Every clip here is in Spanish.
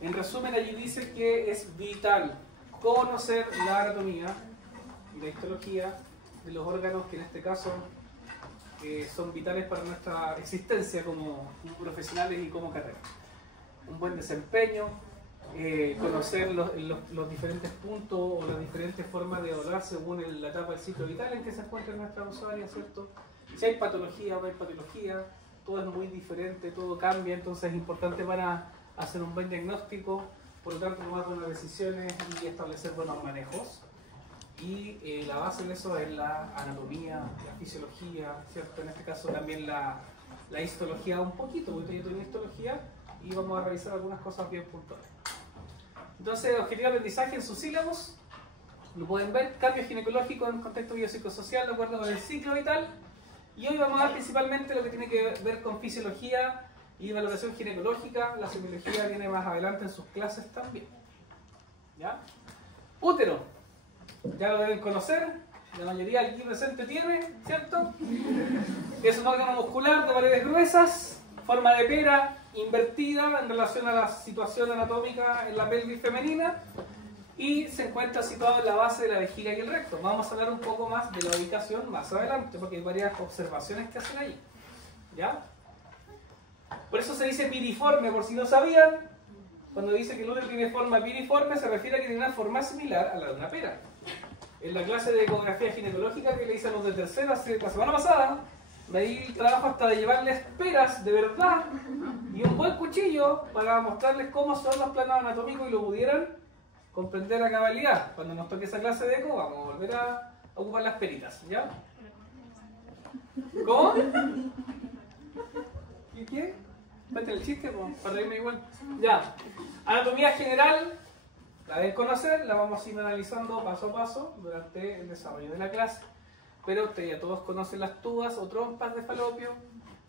En resumen, allí dice que es vital conocer la anatomía y la histología de los órganos que en este caso son vitales para nuestra existencia como profesionales y como carrera. Un buen desempeño, conocer los diferentes puntos o las diferentes formas de evaluar según la etapa del ciclo vital en que se encuentra nuestra usuaria, ¿cierto? Si hay patología o no hay patología, todo es muy diferente, todo cambia, entonces es importante para hacer un buen diagnóstico, por lo tanto tomar buenas decisiones y establecer buenos manejos. Y la base de eso es la anatomía, la fisiología, ¿cierto? En este caso también la histología un poquito, porque yo tengo histología y vamos a revisar algunas cosas bien puntuales. Entonces, objetivo de aprendizaje en sus sílabos, lo pueden ver, cambio ginecológico en contexto biopsicosocial de acuerdo con el ciclo vital. Y hoy vamos a ver principalmente lo que tiene que ver con fisiología y valoración ginecológica. La semiología viene más adelante en sus clases también. ¿Ya? Útero. Ya lo deben conocer, la mayoría aquí presente tiene, ¿cierto? Es un órgano muscular de paredes gruesas, forma de pera, invertida en relación a la situación anatómica en la pelvis femenina y se encuentra situado en la base de la vejiga y el recto. Vamos a hablar un poco más de la ubicación más adelante porque hay varias observaciones que hacer ahí. ¿Ya? Por eso se dice piriforme, por si no sabían. Cuando dice que el útero tiene forma piriforme se refiere a que tiene una forma similar a la de una pera. En la clase de ecografía ginecológica que le hice a los de tercera la semana pasada, me di el trabajo hasta de llevarles peras de verdad y un buen cuchillo para mostrarles cómo son los planos anatómicos y lo pudieran comprender a cabalidad. Cuando nos toque esa clase de eco vamos a volver a ocupar las peritas, ¿ya? ¿Cómo? ¿Y qué? Vete el chiste, pues, para reírme igual. Ya. Anatomía general, la deben conocer, la vamos a ir analizando paso a paso durante el desarrollo de la clase. Pero ustedes ya todos conocen las tubas o trompas de falopio,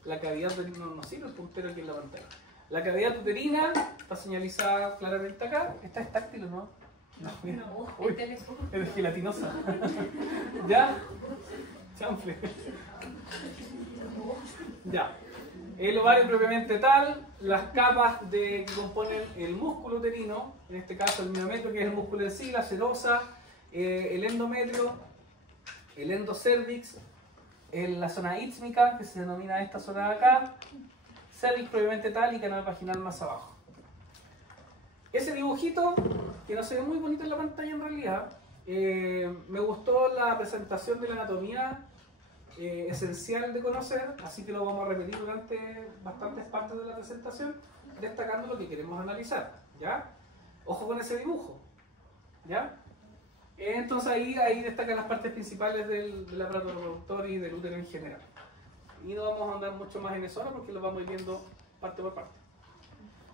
la cavidad uterina, no sirve el puntero aquí en la pantalla. La cavidad uterina está señalizada claramente acá. ¿Esta es táctil o no? No, mira. Uy, es gelatinosa. ¿Ya? Chanfle. Ya. El ovario propiamente tal, las capas que componen el músculo uterino, en este caso el miometrio, que es el músculo en sí, la serosa, el endometrio, el endocervix, la zona ísmica, que se denomina esta zona de acá, cervix propiamente tal y canal vaginal más abajo. Ese dibujito, que no se ve muy bonito en la pantalla en realidad, me gustó la presentación de la anatomía esencial de conocer, así que lo vamos a repetir durante bastantes partes de la presentación, destacando lo que queremos analizar, ¿ya? Ojo con ese dibujo, ¿ya? Entonces ahí destacan las partes principales del aparato reproductor y del útero en general. Y no vamos a andar mucho más en eso ahora porque lo vamos a ir viendo parte por parte.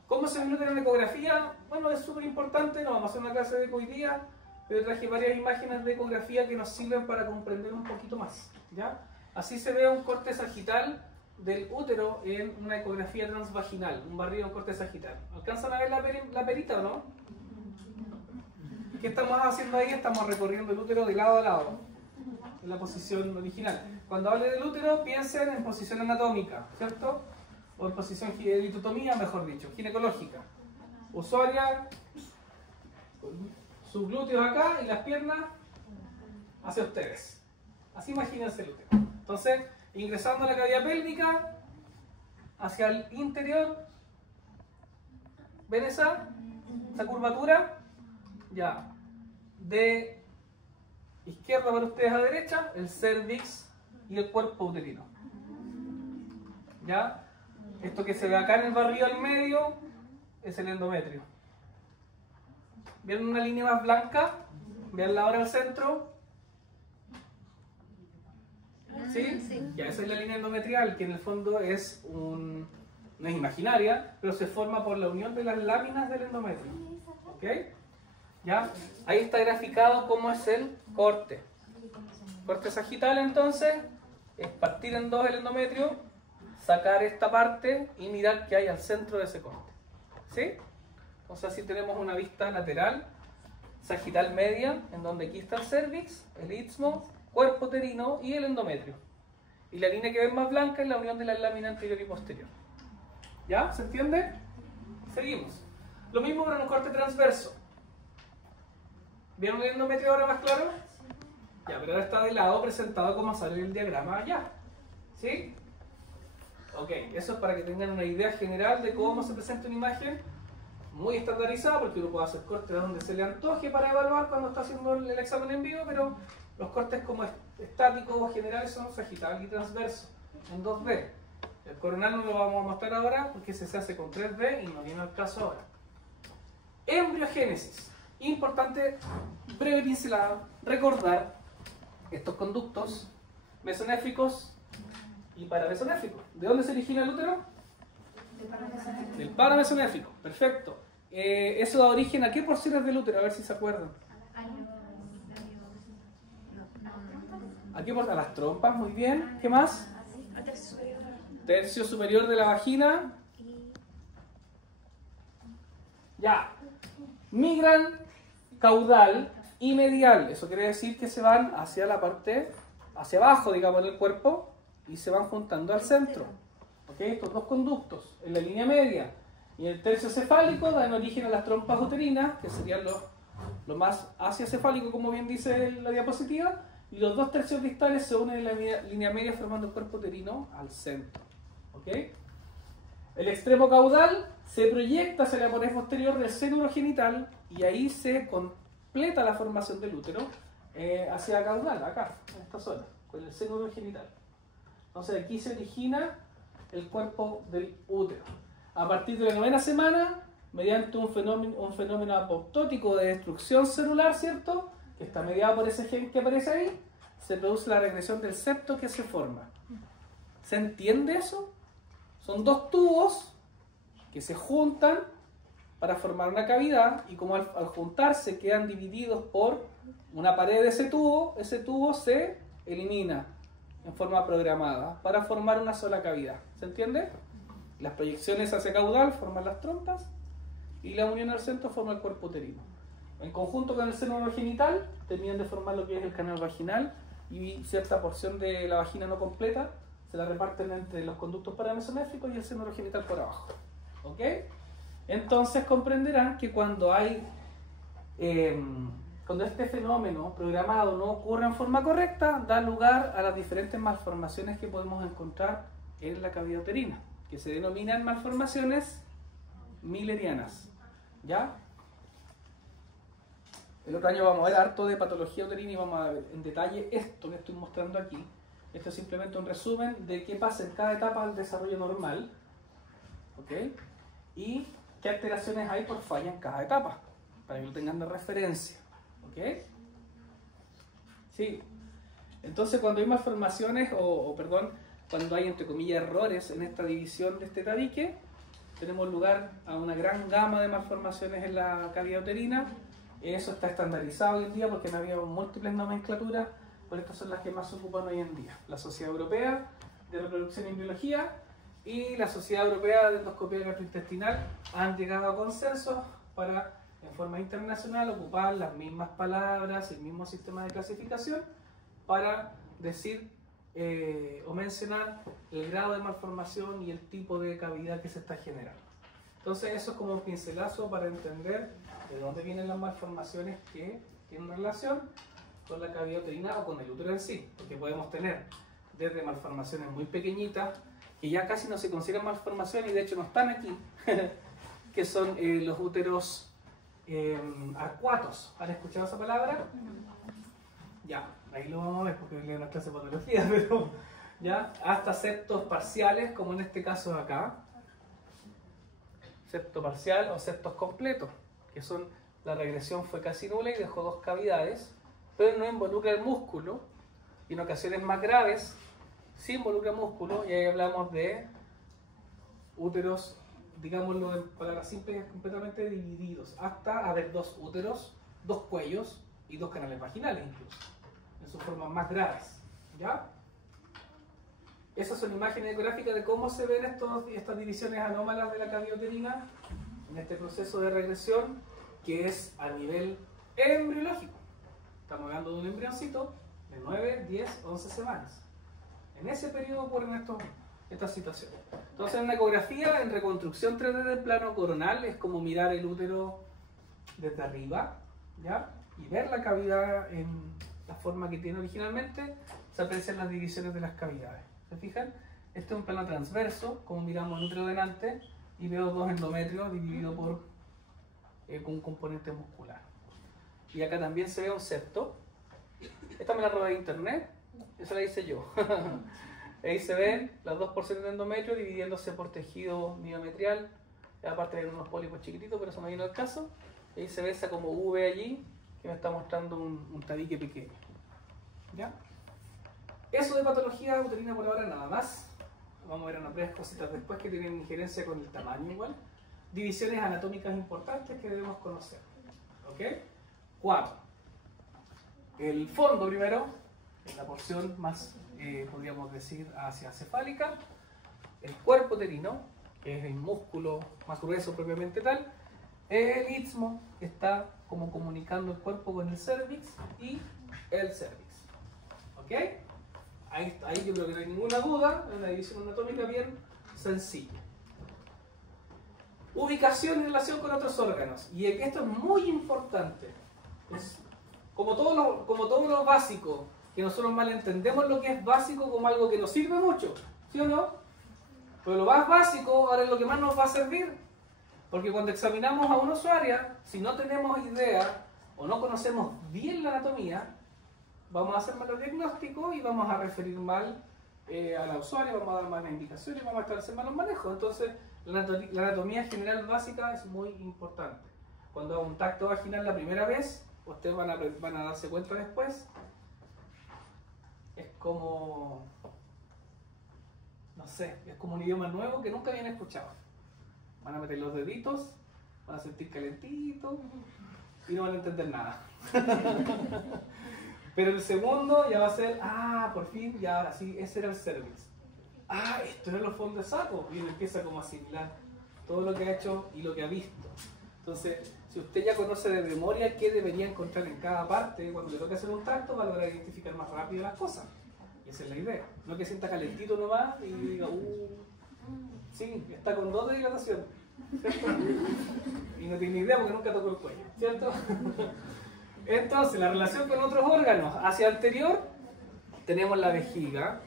¿Cómo se ve el útero en ecografía? Bueno, es súper importante, no vamos a hacer una clase de eco hoy día, pero traje varias imágenes de ecografía que nos sirven para comprender un poquito más, ¿ya? Así se ve un corte sagital del útero en una ecografía transvaginal, un barrido en corte sagital. ¿Alcanzan a ver la perita o no? ¿Qué estamos haciendo ahí? Estamos recorriendo el útero de lado a lado, en la posición original. Cuando hable del útero, piensen en posición anatómica, ¿cierto? O en posición de litotomía, mejor dicho, ginecológica. Usuaria, sus glúteos acá y las piernas hacia ustedes. Así imagínense el útero. Entonces, ingresando a la cavidad pélvica, hacia el interior, ¿ven esa curvatura? Ya, de izquierda para ustedes a derecha, el cervix y el cuerpo uterino. ¿Ya? Esto que se ve acá en el barrido al medio es el endometrio. ¿Vieron una línea más blanca? Veanla ahora al centro. ¿Sí? Sí. Ya, esa es la línea endometrial, que en el fondo es no es imaginaria, pero se forma por la unión de las láminas del endometrio. ¿Ok? ¿Ya? Ahí está graficado cómo es el corte. Corte sagital, entonces, es partir en dos el endometrio, sacar esta parte y mirar qué hay al centro de ese corte. ¿Sí? Entonces así tenemos una vista lateral, sagital media, en donde aquí está el cervix, el istmo, cuerpo uterino y el endometrio. Y la línea que ven más blanca es la unión de la lámina anterior y posterior. ¿Ya? ¿Se entiende? Seguimos. Lo mismo para un corte transverso. ¿Vieron el endometrio ahora más claro? Ya, pero ahora está de lado presentado como sale el diagrama allá. ¿Sí? Ok, eso es para que tengan una idea general de cómo se presenta una imagen muy estandarizada, porque uno puede hacer cortes donde se le antoje para evaluar cuando está haciendo el examen en vivo, pero los cortes como estáticos o generales son sagital y transverso, en 2D. El coronal no lo vamos a mostrar ahora porque se hace con 3D y no viene al caso ahora. Embriogénesis. Importante, breve pincelada, recordar estos conductos mesonéficos y paramesonéficos. ¿De dónde se origina el útero? Del paramesonéfico, perfecto. ¿Eso da origen a qué porciones del útero? A ver si se acuerdan. ¿A qué porciones? A las trompas, muy bien. ¿Qué más? Tercio superior de la vagina. Ya. Migran caudal y medial. Eso quiere decir que se van hacia la parte, hacia abajo, digamos, del cuerpo y se van juntando al centro. ¿Ok? Estos dos conductos en la línea media y el tercio cefálico dan origen a las trompas uterinas, que serían lo más asiacefálico, como bien dice la diapositiva, y los dos tercios distales se unen en la línea media formando el cuerpo uterino al centro. ¿Ok? El extremo caudal se proyecta hacia la pared posterior del seno urogenital y ahí se completa la formación del útero hacia la caudal, acá, en esta zona, con el seno urogenital. Entonces aquí se origina el cuerpo del útero. A partir de la 9ª semana, mediante un fenómeno apoptótico de destrucción celular, ¿cierto?, que está mediado por ese gen que aparece ahí, se produce la regresión del septo que se forma. ¿Se entiende eso? Son dos tubos que se juntan para formar una cavidad y como al juntarse quedan divididos por una pared de ese tubo se elimina en forma programada para formar una sola cavidad. ¿Se entiende? Las proyecciones hacia caudal forman las trompas y la unión al centro forma el cuerpo uterino. En conjunto con el seno urogenital terminan de formar lo que es el canal vaginal y cierta porción de la vagina no completa se la reparten entre los conductos paramesonéficos y el seno urogenital por abajo. ¿Ok? Entonces comprenderán que cuando este fenómeno programado no ocurre en forma correcta, da lugar a las diferentes malformaciones que podemos encontrar en la cavidad uterina, que se denominan malformaciones müllerianas. ¿Ya? El otro año vamos a ver harto de patología uterina y vamos a ver en detalle esto que estoy mostrando aquí. Esto es simplemente un resumen de qué pasa en cada etapa del desarrollo normal, ¿ok? Y qué alteraciones hay por falla en cada etapa, para que lo tengan de referencia, ¿ok? Sí. Entonces cuando hay malformaciones, cuando hay entre comillas errores en esta división de este tabique, tenemos lugar a una gran gama de malformaciones en la cavidad uterina. Eso está estandarizado hoy en día porque no había múltiples nomenclaturas, pero estas son las que más se ocupan hoy en día. La Sociedad Europea de Reproducción y Biología y la Sociedad Europea de Endoscopía Gastrointestinal han llegado a consensos para, en forma internacional, ocupar las mismas palabras, el mismo sistema de clasificación para decir o mencionar el grado de malformación y el tipo de cavidad que se está generando. Entonces eso es como un pincelazo para entender de dónde vienen las malformaciones que tienen relación con la cavidad uterina o con el útero en sí, porque podemos tener desde malformaciones muy pequeñitas que ya casi no se consideran malformaciones y de hecho no están aquí, que son los úteros arcuatos. ¿Han escuchado esa palabra? Ya, ahí lo vamos a ver porque en la clase de patología, pero ya, hasta septos parciales, como en este caso de acá, septo parcial o septos completos, que son la regresión fue casi nula y dejó dos cavidades, pero no involucra el músculo, y en ocasiones más graves sí involucra músculo, y ahí hablamos de úteros, digámoslo en palabras simples, completamente divididos, hasta haber dos úteros, dos cuellos y dos canales vaginales incluso, en sus formas más graves. ¿Ya? Esas son imágenes gráficas de cómo se ven estas divisiones anómalas de la cavidad uterina en este proceso de regresión que es a nivel embriológico. Estamos hablando de un embrioncito de 9, 10, 11 semanas. En ese periodo ocurren estas situaciones. Entonces, en una ecografía, en reconstrucción 3D del plano coronal, es como mirar el útero desde arriba, ¿ya? Y ver la cavidad en la forma que tiene originalmente, se aprecian las divisiones de las cavidades. ¿Se fijan? Este es un plano transverso, como miramos el útero delante, y veo dos endometrios divididos por con un componente muscular. Y acá también se ve un septo. Esta me la robé de internet, esa la hice yo. Ahí se ven las dos porciones de endometrio dividiéndose por tejido miometrial. Aparte hay unos pólipos chiquititos, pero eso no viene al caso. Ahí se ve esa como V allí, que me está mostrando un tabique pequeño. ¿Ya? Eso de patología uterina por ahora nada más. Vamos a ver unas breves cositas después que tienen injerencia con el tamaño igual. Divisiones anatómicas importantes que debemos conocer. ¿Ok? 4. El fondo primero, en la porción más, podríamos decir, hacia cefálica. El cuerpo uterino, que es el músculo más grueso propiamente tal. El istmo, que está como comunicando el cuerpo con el cervix, y el cervix. ¿Ok? Ahí yo creo que no hay ninguna duda, es una división anatómica bien sencilla. Ubicación en relación con otros órganos. Y esto es muy importante. Es como todo lo básico, que nosotros malentendemos lo que es básico como algo que nos sirve mucho, ¿sí o no? Pero lo más básico ahora es lo que más nos va a servir. Porque cuando examinamos a una usuaria, si no tenemos idea o no conocemos bien la anatomía, vamos a hacer mal diagnóstico y vamos a referir mal a la usuaria, vamos a dar malas indicaciones, vamos a establecer malos manejos. Entonces, la anatomía general básica es muy importante. Cuando hago un tacto vaginal la primera vez, ustedes van a darse cuenta después, es como, no sé, es como un idioma nuevo que nunca habían escuchado. Van a meter los deditos, van a sentir calentito y no van a entender nada. Pero el segundo ya va a ser, por fin, ya ahora sí, ese era el cervix. Esto era los fondos de saco. Y uno empieza como a asimilar todo lo que ha hecho y lo que ha visto. Entonces, si usted ya conoce de memoria qué debería encontrar en cada parte, cuando le toque hacer un tacto, va a lograr identificar más rápido las cosas. Y esa es la idea. No que sienta calentito nomás y diga, sí, está con 2 de dilatación, ¿cierto? Y no tiene idea porque nunca tocó el cuello, ¿cierto? Entonces, la relación con otros órganos. Hacia anterior, tenemos la vejiga,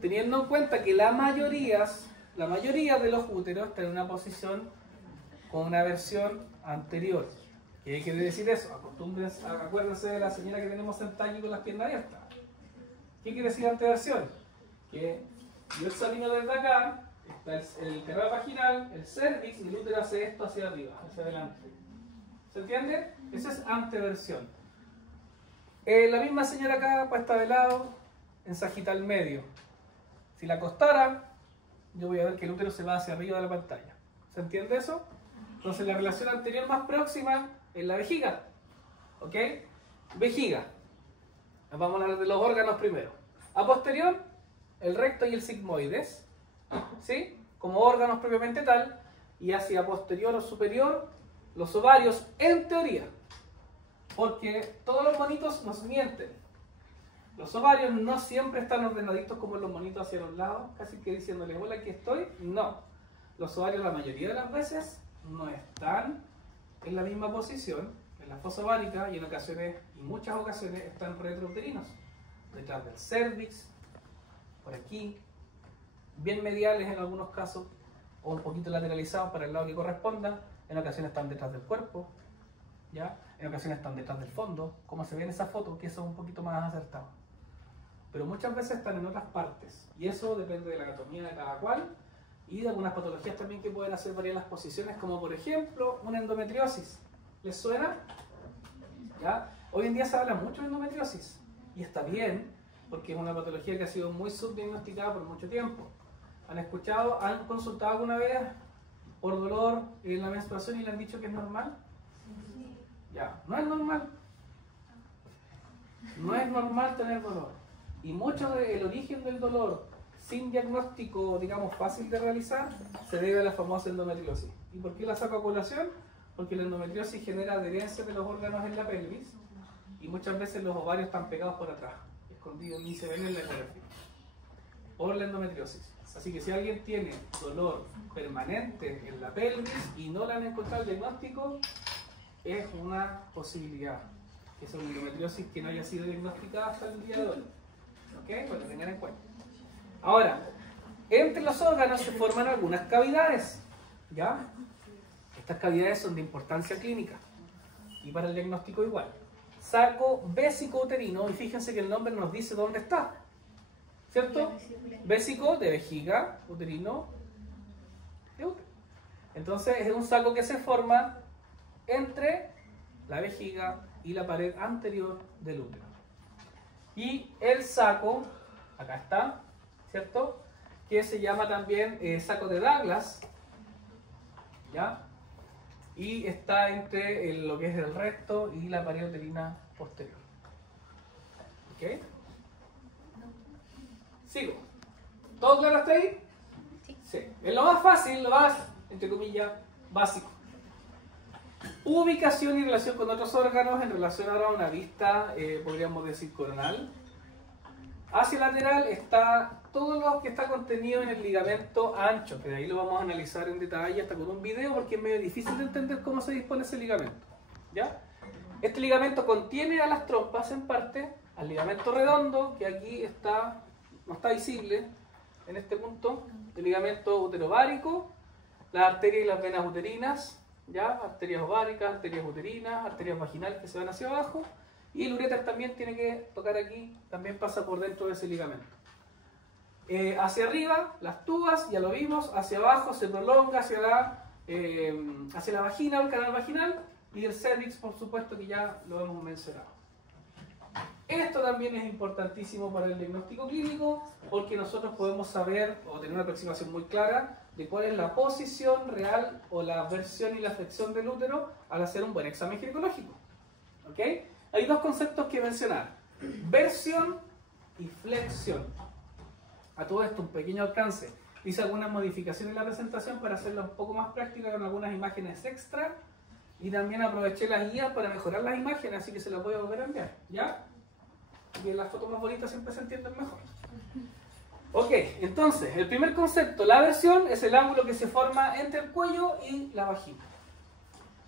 teniendo en cuenta que la mayoría de los úteros están en una posición con una versión anterior. ¿Qué quiere decir eso? Acuérdense de la señora que tenemos sentada aquí con las piernas abiertas. ¿Qué quiere decir anteversión? Que yo examino desde acá, está el canal vaginal, el cervix, y el útero hace esto hacia arriba, hacia adelante. ¿Se entiende? Esa es anteversión. La misma señora acá puesta de lado, en sagital medio. Si la acostara, yo voy a ver que el útero se va hacia arriba de la pantalla. ¿Se entiende eso? Entonces la relación anterior más próxima es la vejiga. ¿Ok? Vejiga. Vamos a hablar de los órganos primero. A posterior, el recto y el sigmoides, ¿sí? Como órganos propiamente tal. Y hacia posterior o superior, los ovarios, en teoría. Porque todos los monitos nos mienten. Los ovarios no siempre están ordenaditos como los monitos hacia los lados, casi que diciéndole, hola, aquí estoy. No. Los ovarios la mayoría de las veces no están en la misma posición, en la fosa ovárica, y en ocasiones, y muchas ocasiones, están retrouterinos, detrás del cervix, por aquí, bien mediales en algunos casos, o un poquito lateralizados para el lado que corresponda. En ocasiones están detrás del cuerpo, ¿ya? En ocasiones están detrás del fondo, como se ve en esa foto, que eso es un poquito más acertado. Pero muchas veces están en otras partes, y eso depende de la anatomía de cada cual, y de algunas patologías también que pueden hacer variar las posiciones, como por ejemplo una endometriosis. ¿Les suena? ¿Ya? Hoy en día se habla mucho de endometriosis, y está bien, porque es una patología que ha sido muy subdiagnosticada por mucho tiempo. ¿Han escuchado, han consultado alguna vez por dolor en la menstruación y le han dicho que es normal? Ya, no es normal. No es normal tener dolor. Y mucho del origen del dolor sin diagnóstico, digamos, fácil de realizar, se debe a la famosa endometriosis. ¿Y por qué la saco a colación? Porque la endometriosis genera adherencia de los órganos en la pelvis y muchas veces los ovarios están pegados por atrás, escondidos, ni se ven en la ecografía. Por la endometriosis. Así que si alguien tiene dolor permanente en la pelvis y no le han encontrado el diagnóstico, es una posibilidad que es una endometriosis que no haya sido diagnosticada hasta el día de hoy. ¿Ok? Para tener en cuenta. Ahora, entre los órganos se forman algunas cavidades. ¿Ya? Estas cavidades son de importancia clínica y para el diagnóstico igual. Saco vésico-uterino, y fíjense que el nombre nos dice dónde está. ¿Cierto? Vésico de vejiga, uterino de útero. Entonces es un saco que se forma entre la vejiga y la pared anterior del útero. Y el saco, acá está, ¿cierto? Que se llama también saco de Douglas, ¿ya? Y está entre lo que es el recto y la pared uterina posterior. ¿Ok? Sigo. ¿Todo claro hasta ahí? Sí. Es lo más fácil, lo más, entre comillas, básico. Ubicación y relación con otros órganos en relación ahora a una vista, podríamos decir, coronal. Hacia lateral está todo lo que está contenido en el ligamento ancho, que de ahí lo vamos a analizar en detalle hasta con un video porque es medio difícil de entender cómo se dispone ese ligamento. ¿Ya? Este ligamento contiene a las trompas en parte, al ligamento redondo, que aquí está, no está visible en este punto, el ligamento uterovárico, las arterias y las venas uterinas, ¿ya? Arterias ováricas, arterias uterinas, arterias vaginales que se van hacia abajo, y el uréter también tiene que tocar aquí, también pasa por dentro de ese ligamento. Hacia arriba, las tubas, ya lo vimos, hacia abajo se prolonga hacia la vagina, el canal vaginal, y el cervix, por supuesto, que ya lo hemos mencionado. Esto también es importantísimo para el diagnóstico clínico, porque nosotros podemos saber o tener una aproximación muy clara de cuál es la posición real o la versión y la flexión del útero al hacer un buen examen ginecológico. ¿Ok? Hay dos conceptos que mencionar: versión y flexión. A todo esto, un pequeño alcance. Hice algunas modificaciones en la presentación para hacerla un poco más práctica con algunas imágenes extra, y también aproveché las guías para mejorar las imágenes, así que se las voy a volver a enviar. ¿Ya? Y las fotos más bonitas siempre se entienden mejor. Ok, entonces, el primer concepto, la versión, es el ángulo que se forma entre el cuello y la vagina.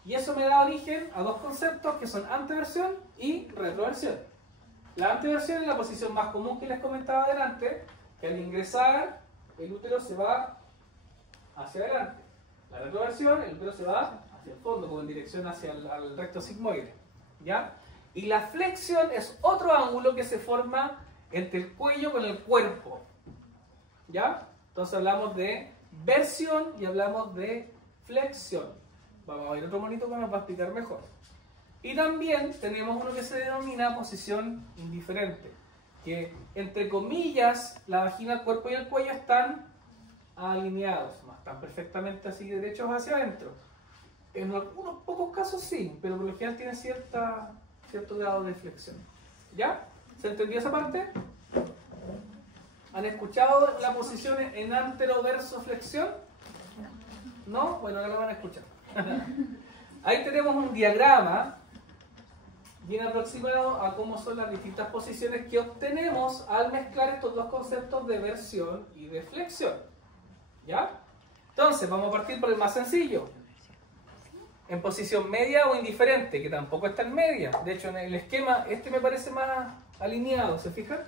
Y eso me da origen a dos conceptos que son anteversión y retroversión. La anteversión es la posición más común que les comentaba adelante, que al ingresar el útero se va hacia adelante. La retroversión, el útero se va hacia el fondo, como en dirección hacia el recto sigmoide. ¿Ya? Y la flexión es otro ángulo que se forma entre el cuello con el cuerpo. ¿Ya? Entonces hablamos de versión y hablamos de flexión. Vamos a ver otro monito que nos va a explicar mejor. Y también tenemos uno que se denomina posición indiferente, que entre comillas la vagina, el cuerpo y el cuello están alineados, no están perfectamente así derechos hacia adentro. En algunos pocos casos sí, pero por lo general tiene cierto grado de flexión. ¿Ya? ¿Se entendió esa parte? ¿Han escuchado la posición en antero-verso flexión? ¿No? Bueno, ahora lo van a escuchar. Ahí tenemos un diagrama bien aproximado a cómo son las distintas posiciones que obtenemos al mezclar estos dos conceptos de versión y de flexión. ¿Ya? Entonces, vamos a partir por el más sencillo. En posición media o indiferente, que tampoco está en media. De hecho, en el esquema, este me parece más alineado, ¿se fijan?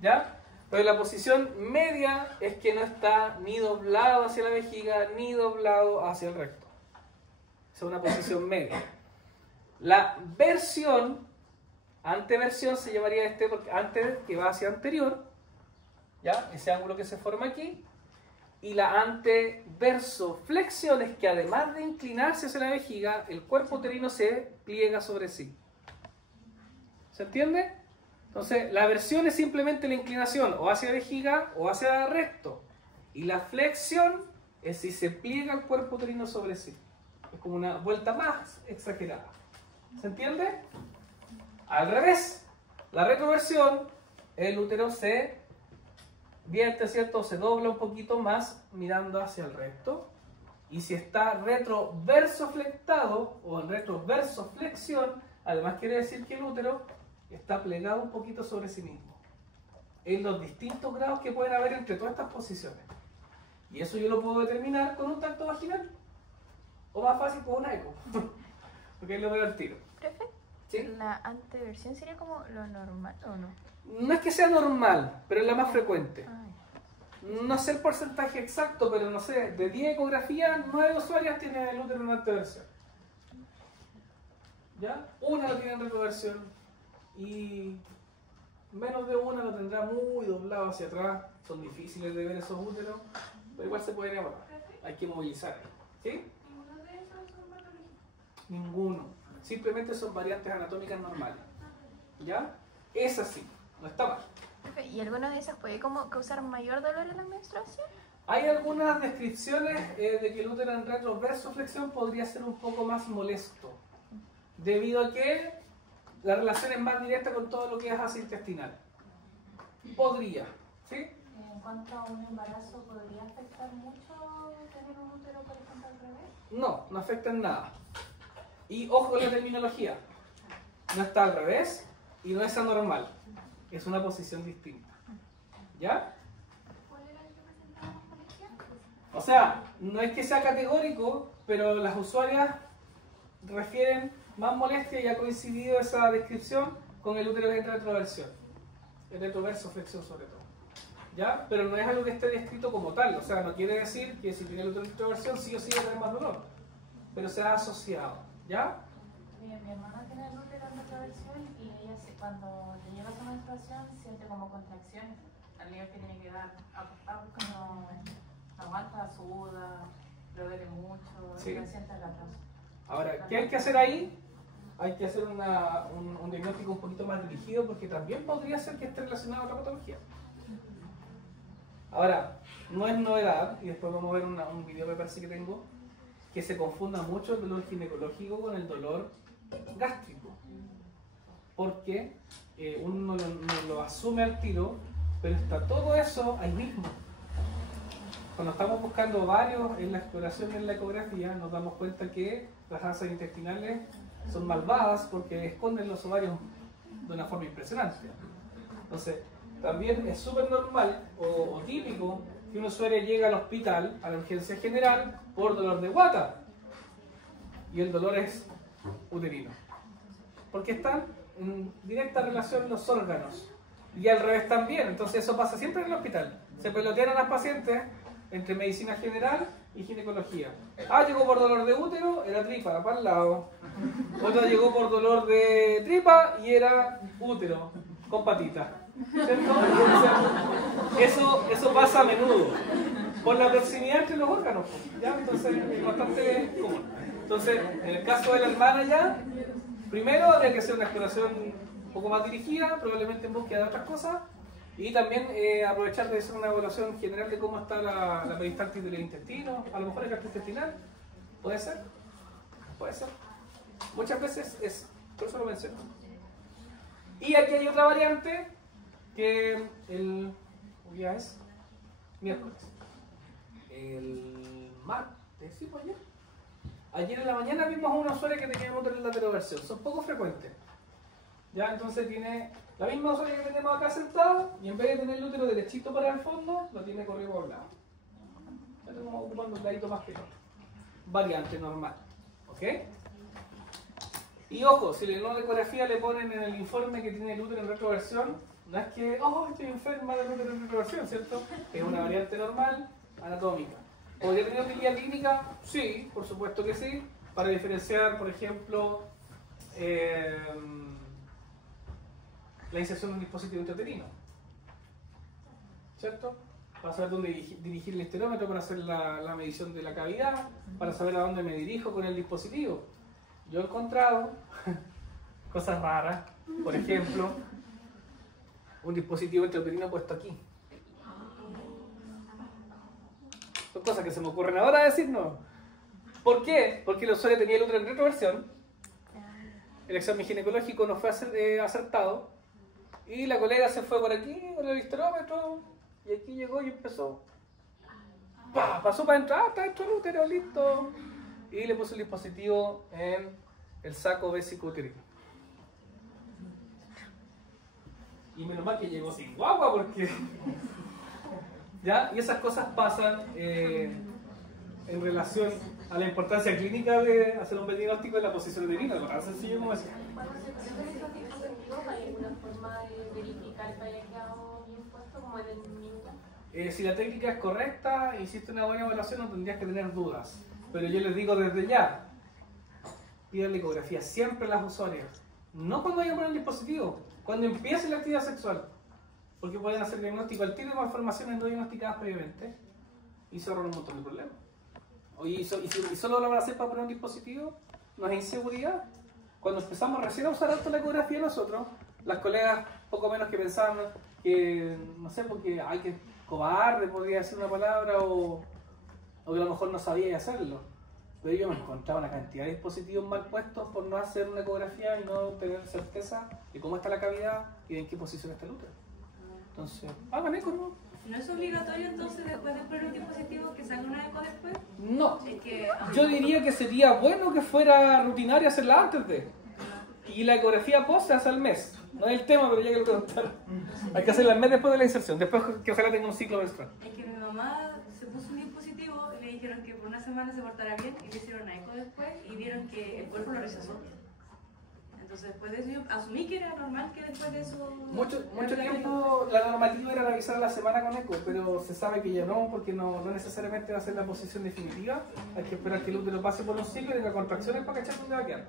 ¿Ya? Pero la posición media es que no está ni doblado hacia la vejiga, ni doblado hacia el recto. Esa es una posición media. La versión, anteversión se llamaría porque antes que va hacia anterior, ¿ya? Ese ángulo que se forma aquí. Y la anteversoflexión es que además de inclinarse hacia la vejiga, el cuerpo uterino se pliega sobre sí. ¿Se entiende? Entonces, la versión es simplemente la inclinación o hacia vejiga o hacia recto. Y la flexión es si se pliega el cuerpo uterino sobre sí. Es como una vuelta más exagerada. ¿Se entiende? Al revés, la retroversión, el útero se vierte, ¿cierto? Se dobla un poquito más mirando hacia el recto. Y si está retroversoflectado o en retroversoflexión, además quiere decir que el útero está plegado un poquito sobre sí mismo. En los distintos grados que pueden haber entre todas estas posiciones. Y eso yo lo puedo determinar con un tacto vaginal. O más fácil con una eco. Porque ahí lo veo al tiro. Profe, ¿Sí? ¿la anteversión sería como lo normal o no? No es que sea normal, pero es la más frecuente. Ay, No sé el porcentaje exacto, pero no sé, de 10 ecografías, 9 usuarias tienen el útero en anteversión. ¿Ya? Una lo tiene en retroversión y menos de una lo tendrá muy doblado hacia atrás. Son difíciles de ver esos úteros, pero igual se pueden evaluar. Hay que movilizar. ¿Sí? ¿Ninguno de esos son patológicos? Ninguno. Simplemente son variantes anatómicas normales. ¿Ya? Es así. No está mal. profe, ¿y alguna de esas puede como causar mayor dolor en la menstruación? Hay algunas descripciones de que el útero en retroversoflexión podría ser un poco más molesto, debido a que la relación es más directa con todo lo que es ácido intestinal. Podría, ¿sí? En cuanto a un embarazo, ¿podría afectar mucho tener un útero, por ejemplo, al revés? No, no afecta en nada. Y ojo con la terminología. No está al revés y no es anormal. Es una posición distinta. ¿Ya? ¿Cuál era el que presentaba más molestia? O sea, no es que sea categórico, pero las usuarias refieren más molestia y ha coincidido esa descripción con el útero en retroversión. El retroversoflexión sobre todo. ¿Ya? Pero no es algo que esté descrito como tal. O sea, no quiere decir que si tiene el útero en retroversión sí o sí va a tener más dolor. Pero se ha asociado. ¿Ya? Mi hermana tiene el útero en retroversión y ella cuando le llega su menstruación siente como contracciones al nivel que tiene que dar acostado, como no aguanta, suda, le duele mucho, Sí. y lo siente el atraso. Ahora, ¿qué hay que hacer ahí? Hay que hacer un diagnóstico un poquito más dirigido porque también podría ser que esté relacionado a otra patología. Ahora, no es novedad, y después vamos a ver un video me parece que tengo, que se confunda mucho el dolor ginecológico con el dolor gástrico. Porque uno no lo asume al tiro, pero está todo eso ahí mismo. Cuando estamos buscando varios en la exploración en la ecografía, nos damos cuenta que las asas intestinales son malvadas porque esconden los ovarios de una forma impresionante. Entonces, también es súper normal o típico que un usuario llegue al hospital, a la urgencia general, por dolor de guata. Y el dolor es uterino. Porque están en directa relación los órganos. Y al revés también. Entonces eso pasa siempre en el hospital. Se pelotean a las pacientes entre medicina general y ginecología. Ah, llegó por dolor de útero, era tripa, para el lado. Otra llegó por dolor de tripa y era útero, con patita. ¿Cierto? Eso pasa a menudo. Por la proximidad entre los órganos. ¿Ya? Entonces es bastante común. Entonces, en el caso de la hermana ya, primero habría que hacer una exploración un poco más dirigida, probablemente en búsqueda de otras cosas. Y también aprovechar de hacer una evaluación general de cómo está la peristaltis del intestino. A lo mejor es gastrointestinal. ¿Puede ser? Puede ser. Muchas veces es. Por eso lo menciono. Y aquí hay otra variante que el... ¿qué día es? Miércoles. El martes, ¿sí? ¿Fue ayer? Ayer en la mañana vimos a una usuaria que tenía útero en lateroversión. Son poco frecuentes. Ya, entonces tiene la misma usuaria que tenemos acá sentada y en vez de tener el útero derechito para el fondo, lo tiene corrido por el lado. Ya estamos ocupando un ladito más que el otro. Variante normal. ¿Ok? Y ojo, si en la ecografía le ponen en el informe que tiene el útero en retroversión, no es que, oh, estoy enferma de útero en retroversión, ¿cierto? Es una variante normal, anatómica. ¿Podría tener utilidad clínica? Sí, por supuesto que sí. Para diferenciar, por ejemplo, la inserción de un dispositivo intrauterino, ¿cierto? Para saber dónde dirigir el esterómetro, para hacer la medición de la cavidad, para saber a dónde me dirijo con el dispositivo. Yo he encontrado cosas raras, por ejemplo, un dispositivo intrauterino puesto aquí. Son cosas que se me ocurren ahora decirnos. ¿Por qué? Porque el usuario tenía el útero en retroversión, el examen ginecológico no fue acertado, y la colega se fue por aquí con el histerómetro, y aquí llegó y empezó. ¡Pah! Pasó para entrar, está dentro del útero, listo. Y le puso el dispositivo en el saco vesicouterino. Y menos mal que llegó sin guagua, porque ¿Ya? Y esas cosas pasan en relación a la importancia clínica de hacer un buen diagnóstico de la posición uterina, algo tan sencillo como eso. Cuando se presenta esos dispositivos, ¿hay alguna forma de verificar que haya quedado bien puesto como en el minuto? Si la técnica es correcta y hiciste una buena evaluación, no tendrías que tener dudas. Pero yo les digo desde ya, pidan la ecografía siempre a las usuarias. No cuando vayan a poner el dispositivo, cuando empiece la actividad sexual. Porque pueden hacer diagnóstico al tiro de malformaciones no diagnosticadas previamente y se ahorran un montón de problemas. Oye, y solo lo van a hacer para poner un dispositivo, no es inseguridad. Cuando empezamos recién a usar harto la ecografía nosotros, las colegas poco menos que pensaban que, no sé, porque hay que cobarde podría decir una palabra o que a lo mejor no sabía hacerlo. Pero yo me encontraba una cantidad de dispositivos mal puestos por no hacer una ecografía y no tener certeza de cómo está la cavidad y de en qué posición está el útero. Entonces, hagan eco, ¿no? ¿No es obligatorio entonces después de poner un dispositivo que se haga una eco después? No. Es que, Yo diría que sería bueno que fuera rutinaria hacerla antes de. Y la ecografía post se hace al mes. No es el tema, pero ya que lo preguntaron. Hay que hacerla al mes después de la inserción. Después que ojalá tenga un ciclo menstrual. es que mi mamá se puso un dispositivo y le dijeron que por una semana se portara bien y le hicieron una eco después y vieron que el cuerpo lo rechazó. Entonces después de eso yo asumí que era normal que después de eso... Mucho tiempo la normativa era revisar a la semana con eco, pero se sabe que ya no, porque no necesariamente va a ser la posición definitiva. Hay que esperar que el útero pase por un ciclo y tenga contracciones para cachar dónde va a quedar.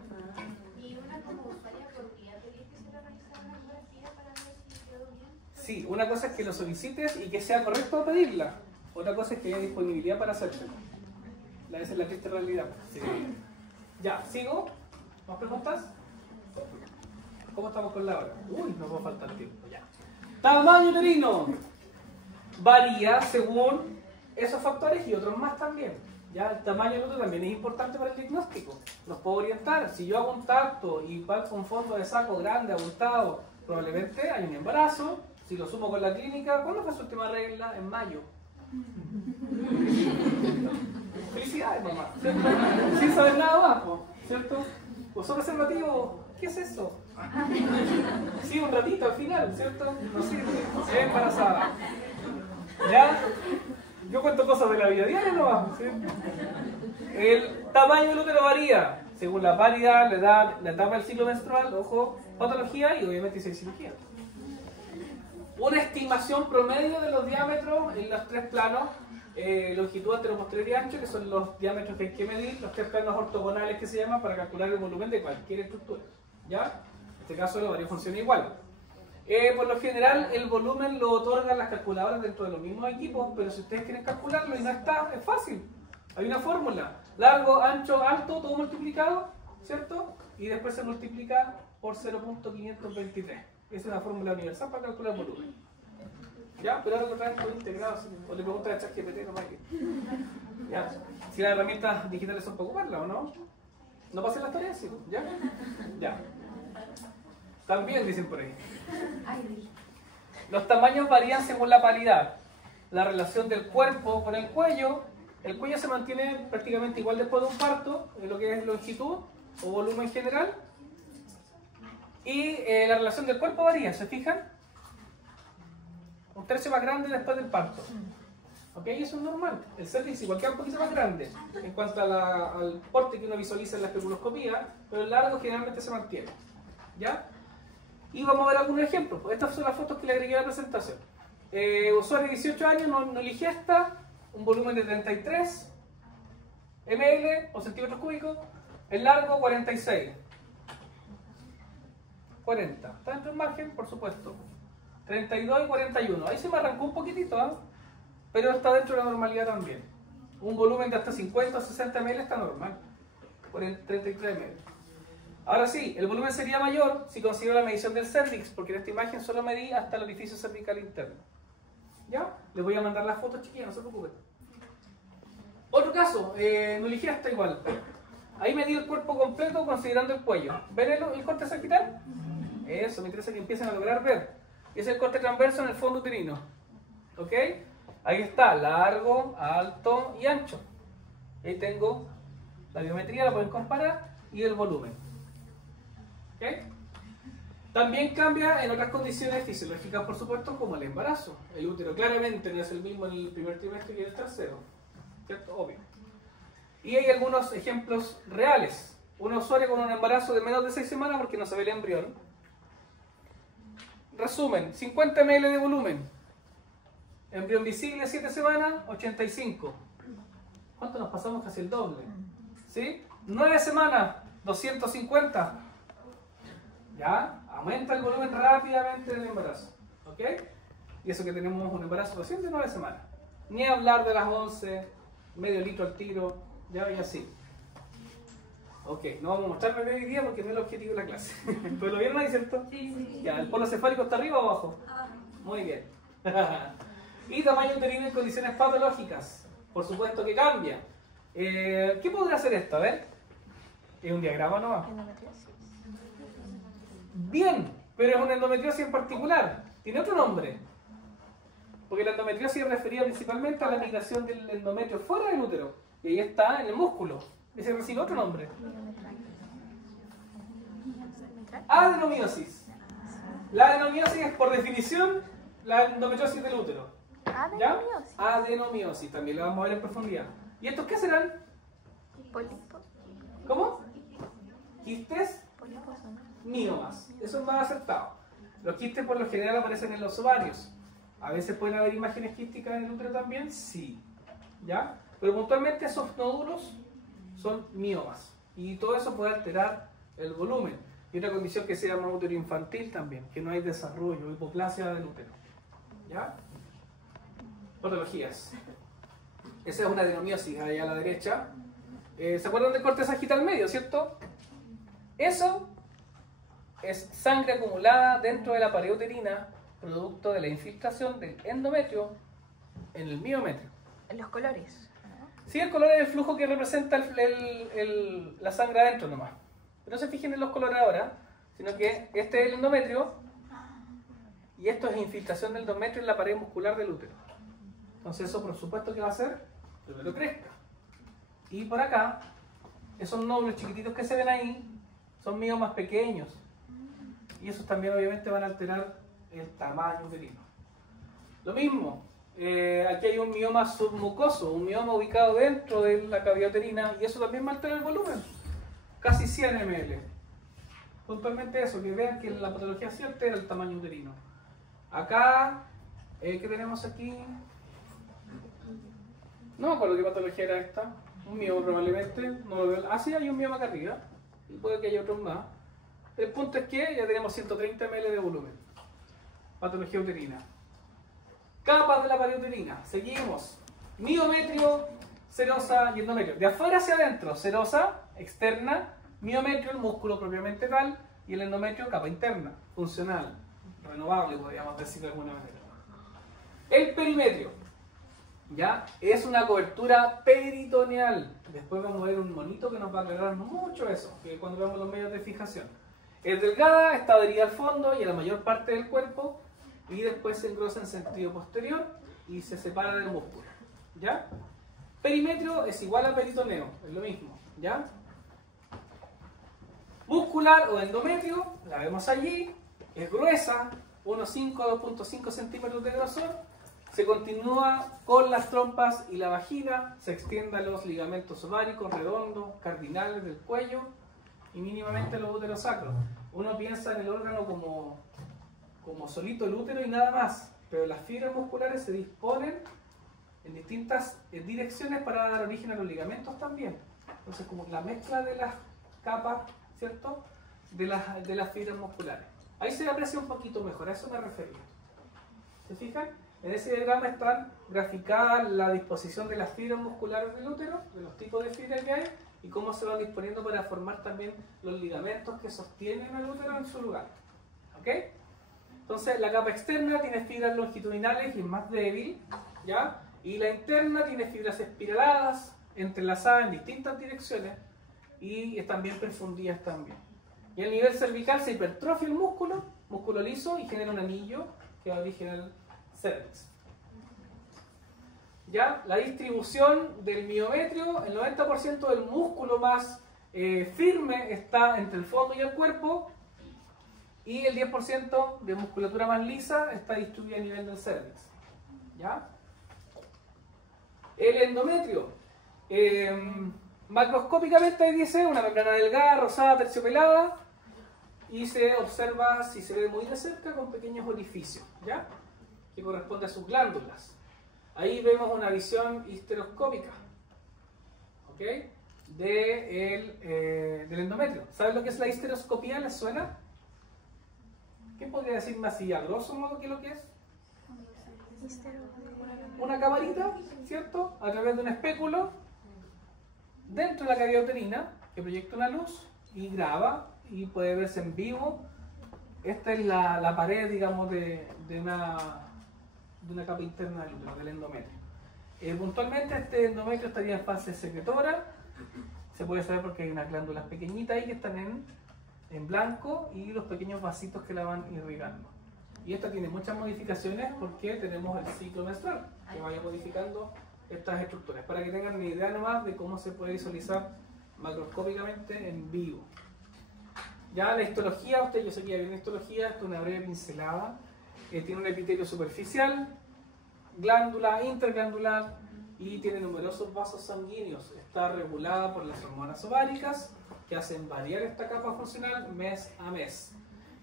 ¿Y una como usuaria podría pedir que se le realizara una ecografía para ver si quedó bien? Sí, una cosa es que lo solicites y que sea correcto pedirla. Otra cosa es que haya disponibilidad para hacértelo. Esa es la triste realidad. Sí. Ya, ¿sigo? ¿Más preguntas? ¿Cómo estamos con la hora? Uy, nos va a faltar tiempo ya. Tamaño uterino. Varía según esos factores y otros más también. Ya, el tamaño del útero también es importante para el diagnóstico. Nos puedo orientar. Si yo hago un tacto y palpo un fondo de saco grande, abultado, probablemente hay un embarazo. Si lo sumo con la clínica, ¿cuándo fue su última regla? En mayo. Felicidades, mamá. ¿Cierto? Sin saber nada más, ¿cierto? ¿Usó preservativo? ¿Qué es eso? Sí, un ratito al final, ¿cierto? No sirve. Se ve embarazada. ¿Ya? Yo cuento cosas de la vida diaria nomás, ¿sí? El tamaño del útero varía según la pálida, la edad, la etapa del ciclo menstrual, ojo, patología y obviamente si hay cirugía. Una estimación promedio de los diámetros en los tres planos, longitud, antero, posterior y ancho, que son los diámetros que hay que medir, los tres planos ortogonales que se llaman para calcular el volumen de cualquier estructura. ¿Ya? En este caso la varios funciona igual. Por lo general el volumen lo otorgan las calculadoras dentro de los mismos equipos, pero si ustedes quieren calcularlo y no está, es fácil. Hay una fórmula, largo, ancho, alto, todo multiplicado, ¿cierto? Y después se multiplica por 0.523. Esa es una fórmula universal para calcular el volumen. ¿Ya? Pero ahora lo traen todo integrado, o le preguntan a ChatGPT nomás que... ¿Ya? Si las herramientas digitales son para ocuparlas, ¿o no? ¿No pasen las tareas? ¿Sí? ¿Ya? Ya. También dicen por ahí. Los tamaños varían según la palidad. La relación del cuerpo con el cuello se mantiene prácticamente igual después de un parto, en lo que es longitud o volumen general. Y la relación del cuerpo varía, ¿se fijan? Un tercio más grande después del parto. ¿Ok? Eso es normal. El cervix igual queda un poquito más grande en cuanto a al porte que uno visualiza en la especuloscopía, pero el largo generalmente se mantiene. ¿Ya? Y vamos a ver algunos ejemplos. Estas son las fotos que le agregué a la presentación. Usuario de 18 años, no elige esta, un volumen de 33 ml o centímetros cúbicos, el largo 46. 40. Está dentro del margen, por supuesto. 32 y 41. Ahí se me arrancó un poquitito, ¿eh? Pero está dentro de la normalidad también. Un volumen de hasta 50 o 60 ml está normal. Por el 33 ml. Ahora sí, el volumen sería mayor si considero la medición del cervix, porque en esta imagen solo medí hasta el orificio cervical interno. ¿Ya? Les voy a mandar las fotos, chiquillas, no se preocupen. Otro caso, no elegí hasta igual. Ahí medí el cuerpo completo considerando el cuello. ¿Ven el corte cervical? Eso, me interesa que empiecen a lograr ver. Es el corte transverso en el fondo uterino. ¿Ok? Ahí está, largo, alto y ancho. Ahí tengo la biometría, la pueden comparar, y el volumen. ¿Ok? También cambia en otras condiciones fisiológicas, por supuesto, como el embarazo. El útero claramente no es el mismo en el primer trimestre que en el tercero, ¿cierto? Obvio. Y hay algunos ejemplos reales. Un usuario con un embarazo de menos de 6 semanas porque no se ve el embrión. Resumen, 50 ml de volumen. Embrión visible 7 semanas, 85. ¿Cuánto nos pasamos? Casi el doble. ¿Sí? 9 semanas, 250. ¿Ya? Aumenta el volumen rápidamente del embarazo. ¿Ok? Y eso que tenemos un embarazo recién de 9 semanas. Ni hablar de las 11, medio litro al tiro, ya y así. Ok, no vamos a mostrar bebé hoy día porque no es el objetivo de la clase. ¿Pero lo vieron ahí, cierto? Sí. Ya, ¿el polo cefálico está arriba o abajo? Muy bien. Y tamaño uterino en condiciones patológicas. Por supuesto que cambia. ¿Qué podrá hacer esto? A ver. ¿Es un diagrama no? Endometriosis. Bien, pero es una endometriosis en particular. Tiene otro nombre. Porque la endometriosis es referida principalmente a la migración del endometrio fuera del útero. Y ahí está en el músculo. Ese recibe otro nombre. Adenomiosis. La adenomiosis es por definición la endometriosis del útero. ¿Ya? Adenomiosis. Adenomiosis, también la vamos a ver en profundidad. ¿Y estos qué serán? Pólipos. ¿Cómo? Quistes, Pólipos o no. miomas. Eso es más acertado. Los quistes por lo general aparecen en los ovarios. A veces pueden haber imágenes quísticas en el útero también, sí. ¿Ya? Pero puntualmente esos nódulos son miomas. Y todo eso puede alterar el volumen. Y otra condición que se llama útero infantil también, que no hay desarrollo, hipoplasia del útero. ¿Ya? Patologías. Esa es una adenomiosis, allá a la derecha. ¿Se acuerdan del corte sagital medio, cierto? Eso es sangre acumulada dentro de la pared uterina, producto de la infiltración del endometrio en el miometrio. Los colores. Sí, el color es el flujo que representa la sangre adentro nomás. Pero no se fijen en los colores ahora, sino que este es el endometrio y esto es infiltración del endometrio en la pared muscular del útero. Entonces eso por supuesto que va a hacer que el útero crezca. Y por acá, esos nódulos chiquititos que se ven ahí son miomas pequeños. Y esos también obviamente van a alterar el tamaño uterino. Lo mismo, aquí hay un mioma submucoso, un mioma ubicado dentro de la cavidad uterina y eso también va a alterar el volumen. Casi 100 ml. Puntualmente eso, que vean que la patología sí altera el tamaño uterino. Acá, ¿qué tenemos aquí? No me acuerdo qué patología era esta. Un mioma probablemente. No lo veo. Ah, sí, hay un mioma acá arriba. Y puede que haya otros más. El punto es que ya tenemos 130 ml de volumen. Patología uterina. Capas de la pared uterina. Seguimos. Miometrio, serosa y endometrio. De afuera hacia adentro, serosa, externa, miometrio, el músculo propiamente tal, y el endometrio, capa interna, funcional, renovable, podríamos decir de alguna manera. El perimetrio, ¿ya? Es una cobertura peritoneal. Después vamos a ver un monito que nos va a aclarar mucho eso, que cuando veamos los medios de fijación. Es delgada, está adherida al fondo y a la mayor parte del cuerpo, y después se engrosa en sentido posterior y se separa del músculo, ¿ya? Perimetrio es igual a peritoneo, es lo mismo, ¿ya? Muscular o endometrio, la vemos allí, es gruesa, 1,5 a 2,5 centímetros de grosor, se continúa con las trompas y la vagina, se extiende a los ligamentos ováricos, redondos, cardinales del cuello y mínimamente los úteros sacros. Uno piensa en el órgano como solito el útero y nada más, pero las fibras musculares se disponen en distintas direcciones para dar origen a los ligamentos también. Entonces, como la mezcla de las capas, ¿cierto? De las fibras musculares. Ahí se aprecia un poquito mejor, a eso me refería. ¿Se fijan? En ese diagrama están graficadas la disposición de las fibras musculares del útero, de los tipos de fibras que hay, y cómo se van disponiendo para formar también los ligamentos que sostienen el útero en su lugar. ¿Ok? Entonces, la capa externa tiene fibras longitudinales y es más débil, ¿ya? Y la interna tiene fibras espiraladas, entrelazadas en distintas direcciones y están bien perfundidas también. Y al nivel cervical se hipertrofia el músculo liso, y genera un anillo que da origen al cervix. ¿Ya? La distribución del miometrio, el 90% del músculo más firme está entre el fondo y el cuerpo, y el 10% de musculatura más lisa está distribuida a nivel del cervix. ¿Ya? El endometrio. Macroscópicamente ahí dice una membrana delgada, rosada, terciopelada, y se observa, si se ve muy de cerca, con pequeños orificios, ¿ya? Que corresponde a sus glándulas. Ahí vemos una visión histeroscópica, ¿ok? Del endometrio. ¿Saben lo que es la histeroscopía? ¿Les suena? ¿Qué podría decirme así a grosso modo qué es lo que es? Una camarita, ¿cierto? A través de un espéculo dentro de la cavidad uterina que proyecta una luz y graba y puede verse en vivo. Esta es la pared, digamos, de una capa interna del endometrio. Puntualmente este endometrio estaría en fase secretora. Se puede saber porque hay unas glándulas pequeñitas ahí que están en blanco y los pequeños vasitos que la van irrigando. Y esta tiene muchas modificaciones porque tenemos el ciclo menstrual que vaya modificando estas estructuras, para que tengan una idea nomás de cómo se puede visualizar macroscópicamente en vivo. Ya la histología, yo sé que hay una histología, esto es una breve pincelada. Tiene un epitelio superficial, glándula interglandular y tiene numerosos vasos sanguíneos. Está regulada por las hormonas ováricas que hacen variar esta capa funcional mes a mes.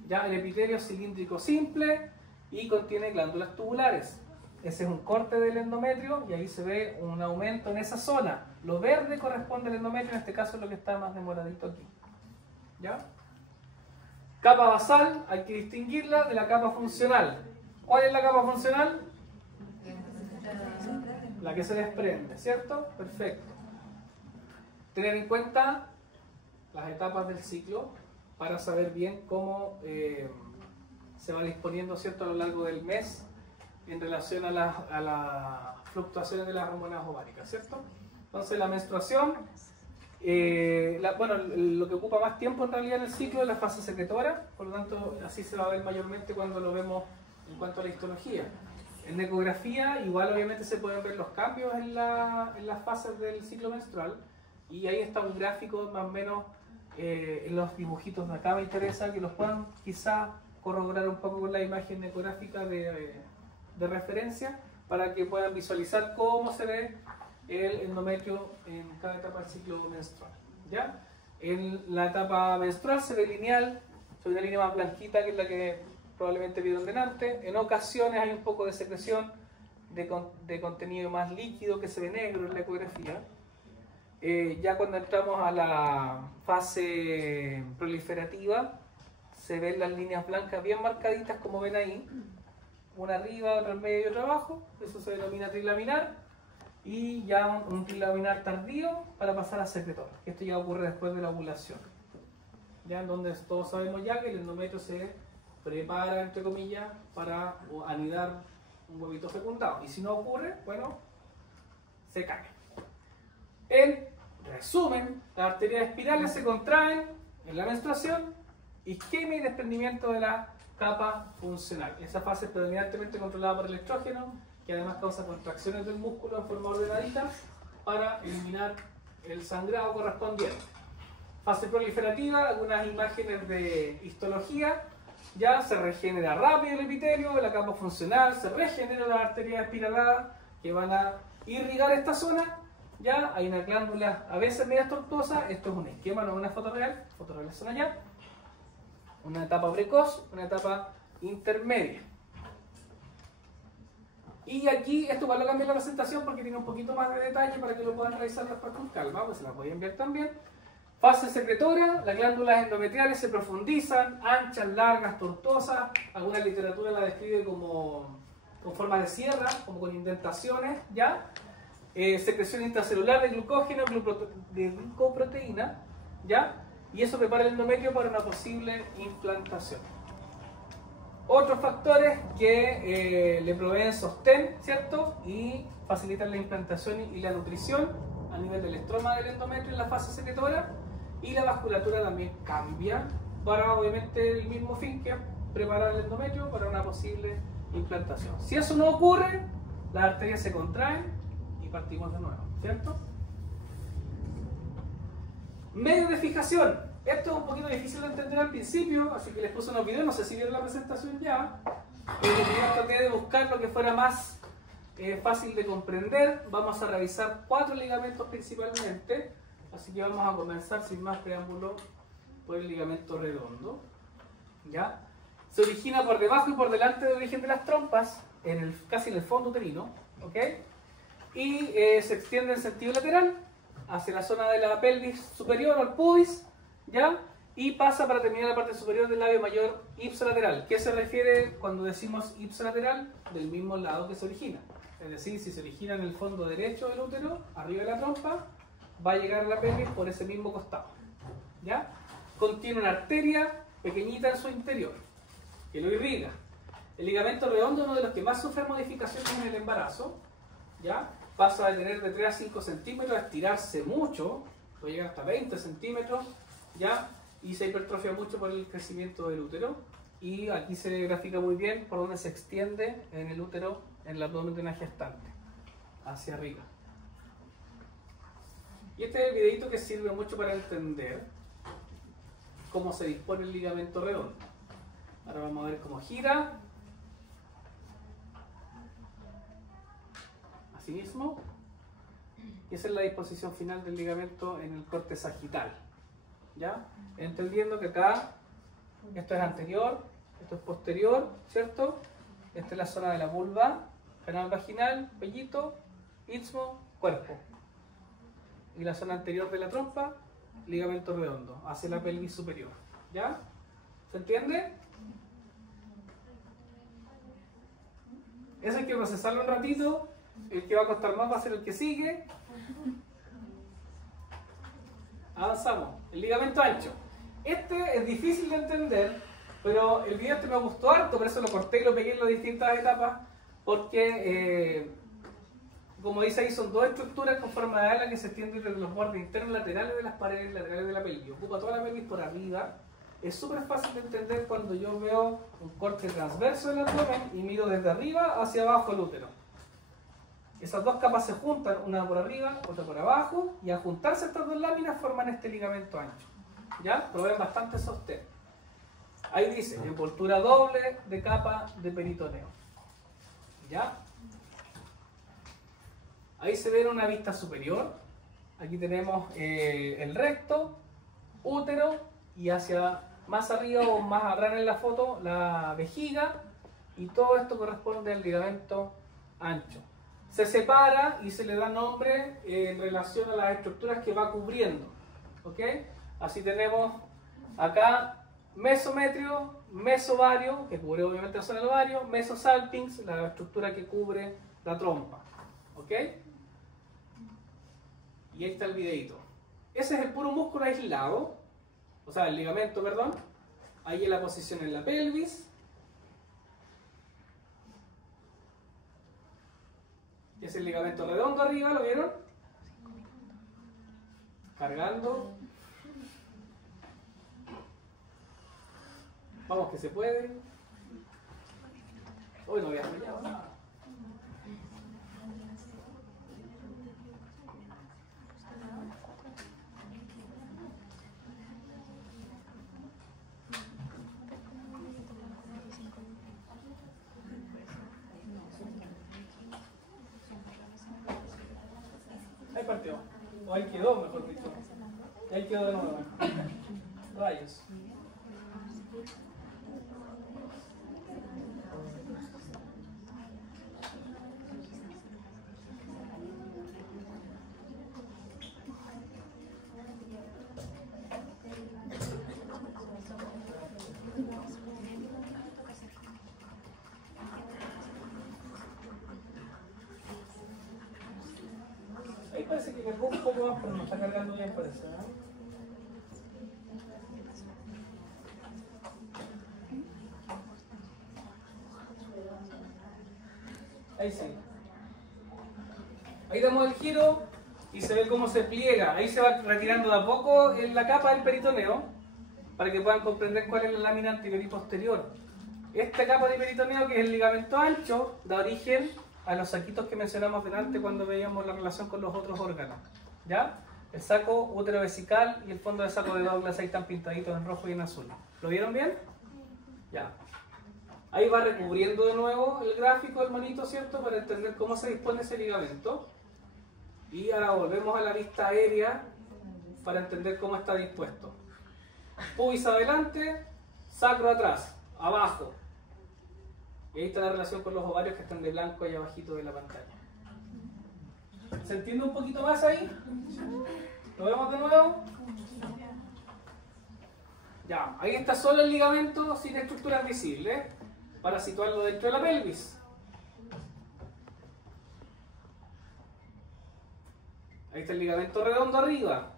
Ya el epitelio es cilíndrico simple y contiene glándulas tubulares. Ese es un corte del endometrio y ahí se ve un aumento en esa zona. Lo verde corresponde al endometrio, en este caso es lo que está más demoradito aquí. ¿Ya? Capa basal, hay que distinguirla de la capa funcional. ¿Cuál es la capa funcional? La que se desprende, ¿cierto? Perfecto. Tener en cuenta las etapas del ciclo para saber bien cómo se va disponiendo, ¿cierto?, a lo largo del mes en relación a las fluctuaciones de las hormonas ováricas, ¿cierto? Entonces la menstruación, lo que ocupa más tiempo en realidad en el ciclo es la fase secretora, por lo tanto así se va a ver mayormente cuando lo vemos en cuanto a la histología. En ecografía igual obviamente se pueden ver los cambios en las fases del ciclo menstrual y ahí está un gráfico más o menos en los dibujitos de acá me interesa que los puedan quizá corroborar un poco con la imagen ecográfica de referencia para que puedan visualizar cómo se ve el endometrio en cada etapa del ciclo menstrual. ¿Ya? En la etapa menstrual se ve lineal, se ve una línea más blanquita que es la que probablemente vieron delante. En ocasiones hay un poco de secreción de contenido más líquido que se ve negro en la ecografía. Ya cuando entramos a la fase proliferativa se ven las líneas blancas bien marcaditas como ven ahí, una arriba, otra en medio y otra abajo. Eso se denomina trilaminar, y ya un trilaminar tardío para pasar a secretor, que esto ya ocurre después de la ovulación, ya en donde todos sabemos ya que el endometrio se prepara, entre comillas, para anidar un huevito fecundado, y si no ocurre, bueno, se cae. En resumen, las arterias espirales se contraen en la menstruación, isquemia y desprendimiento de la capa funcional. Esa fase es predominantemente controlada por el estrógeno, que además causa contracciones del músculo en forma ordenadita para eliminar el sangrado correspondiente. Fase proliferativa, algunas imágenes de histología. Ya se regenera rápido el epitelio de la capa funcional, se regeneran las arterias espiraladas que van a irrigar esta zona. Ya hay una glándula a veces media tortuosa, esto es un esquema, no una foto real, fotos reales son allá. Una etapa precoz, una etapa intermedia. Y aquí, esto igual lo cambié la presentación porque tiene un poquito más de detalle para que lo puedan revisar después con calma, pues se las voy a enviar también. Fase secretora, las glándulas endometriales se profundizan, anchas, largas, tortuosas. Alguna literatura la describe como con forma de sierra, como con indentaciones, ¿ya? Secreción intracelular de glucógeno, de glucoproteína, ¿ya? Y eso prepara el endometrio para una posible implantación. Otros factores que le proveen sostén, ¿cierto? Y facilitan la implantación y la nutrición a nivel del estroma del endometrio en la fase secretora. Y la vasculatura también cambia para obviamente el mismo fin que preparar el endometrio para una posible implantación. Si eso no ocurre, las arterias se contraen y partimos de nuevo, ¿cierto? Medios de fijación. Esto es un poquito difícil de entender al principio, así que les puse unos videos, no sé si vieron la presentación ya. Yo traté de buscar lo que fuera más fácil de comprender. Vamos a revisar 4 ligamentos principalmente, así que vamos a comenzar sin más preámbulo por el ligamento redondo. ¿Ya? Se origina por debajo y por delante del origen de las trompas, casi en el fondo uterino, ¿ok? Y se extiende en sentido lateral hacia la zona de la pelvis superior o el pubis, ¿ya? Y pasa para terminar la parte superior del labio mayor ipsilateral. ¿Qué se refiere cuando decimos ipsilateral? Del mismo lado que se origina. Es decir, si se origina en el fondo derecho del útero, arriba de la trompa, va a llegar a la pelvis por ese mismo costado, ¿ya? Contiene una arteria pequeñita en su interior que lo irriga. El ligamento redondo es uno de los que más sufre modificaciones en el embarazo, ¿ya? Pasa de tener de 3 a 5 centímetros a estirarse mucho, puede llegar hasta 20 centímetros, ¿ya? Y se hipertrofia mucho por el crecimiento del útero. Y aquí se grafica muy bien por donde se extiende en el útero, en el abdomen de una gestante, hacia arriba. Y este es el videito que sirve mucho para entender cómo se dispone el ligamento redondo. Ahora vamos a ver cómo gira. Así mismo. Y esa es la disposición final del ligamento en el corte sagital. ¿Ya? Entendiendo que acá esto es anterior, esto es posterior, ¿cierto? Esta es la zona de la vulva, canal vaginal, pellito, istmo, cuerpo. Y la zona anterior de la trompa, ligamento redondo, hacia la pelvis superior. ¿Ya? ¿Se entiende? Eso hay que procesarlo un ratito. El que va a costar más va a ser el que sigue. Avanzamos. El ligamento ancho. Este es difícil de entender, pero el video me gustó harto, por eso lo corté y lo pegué en las distintas etapas, porque como dice ahí, son 2 estructuras con forma de ala que se extienden desde los bordes internos laterales de las paredes laterales de la pelvis. Ocupa toda la pelvis por arriba. Es súper fácil de entender cuando yo veo un corte transverso del abdomen y miro desde arriba hacia abajo el útero. Esas 2 capas se juntan, una por arriba, otra por abajo, y al juntarse estas 2 láminas forman este ligamento ancho. ¿Ya? Proveen bastante sostén. Ahí dice, envoltura doble de capa de peritoneo. ¿Ya? Ahí se ve en una vista superior. Aquí tenemos el recto, útero, y hacia más arriba o más atrás en la foto, la vejiga, y todo esto corresponde al ligamento ancho. Se separa y se le da nombre en relación a las estructuras que va cubriendo. ¿Ok? Así tenemos acá mesometrio, mesovario, que cubre obviamente la zona del ovario, mesosalpinx, la estructura que cubre la trompa. ¿Ok? Y ahí está el videito. Ese es el puro músculo aislado, o sea, el ligamento, perdón. Ahí en la posición en la pelvis. Es el ligamento redondo arriba, ¿lo vieron? Cargando. Vamos que se puede. Hoy no había fallado nada. Ahí partió. O ahí quedó, mejor dicho. Ahí quedó de nuevo. Rayos. Ahí parece que cargó un poco más, pero no está cargando bien, parece, ¿no? Ahí sí. Ahí damos el giro y se ve cómo se pliega. Ahí se va retirando de a poco en la capa del peritoneo para que puedan comprender cuál es la lámina anterior y posterior. Esta capa de peritoneo, que es el ligamento ancho, da origen a los saquitos que mencionamos delante cuando veíamos la relación con los otros órganos. ¿Ya? el saco útero vesical y el fondo de saco de Douglas ahí están pintaditos en rojo y en azul. ¿Lo vieron bien? Ya. Ahí va recubriendo de nuevo el gráfico del monito, ¿cierto? Para entender cómo se dispone ese ligamento. Y ahora volvemos a la vista aérea para entender cómo está dispuesto. Pubis adelante, sacro atrás, abajo. Y ahí está la relación con los ovarios que están de blanco ahí abajito de la pantalla. ¿Se entiende un poquito más ahí? ¿Lo vemos de nuevo? Ya, ahí está solo el ligamento sin estructuras visibles para situarlo dentro de la pelvis. Ahí está el ligamento redondo arriba.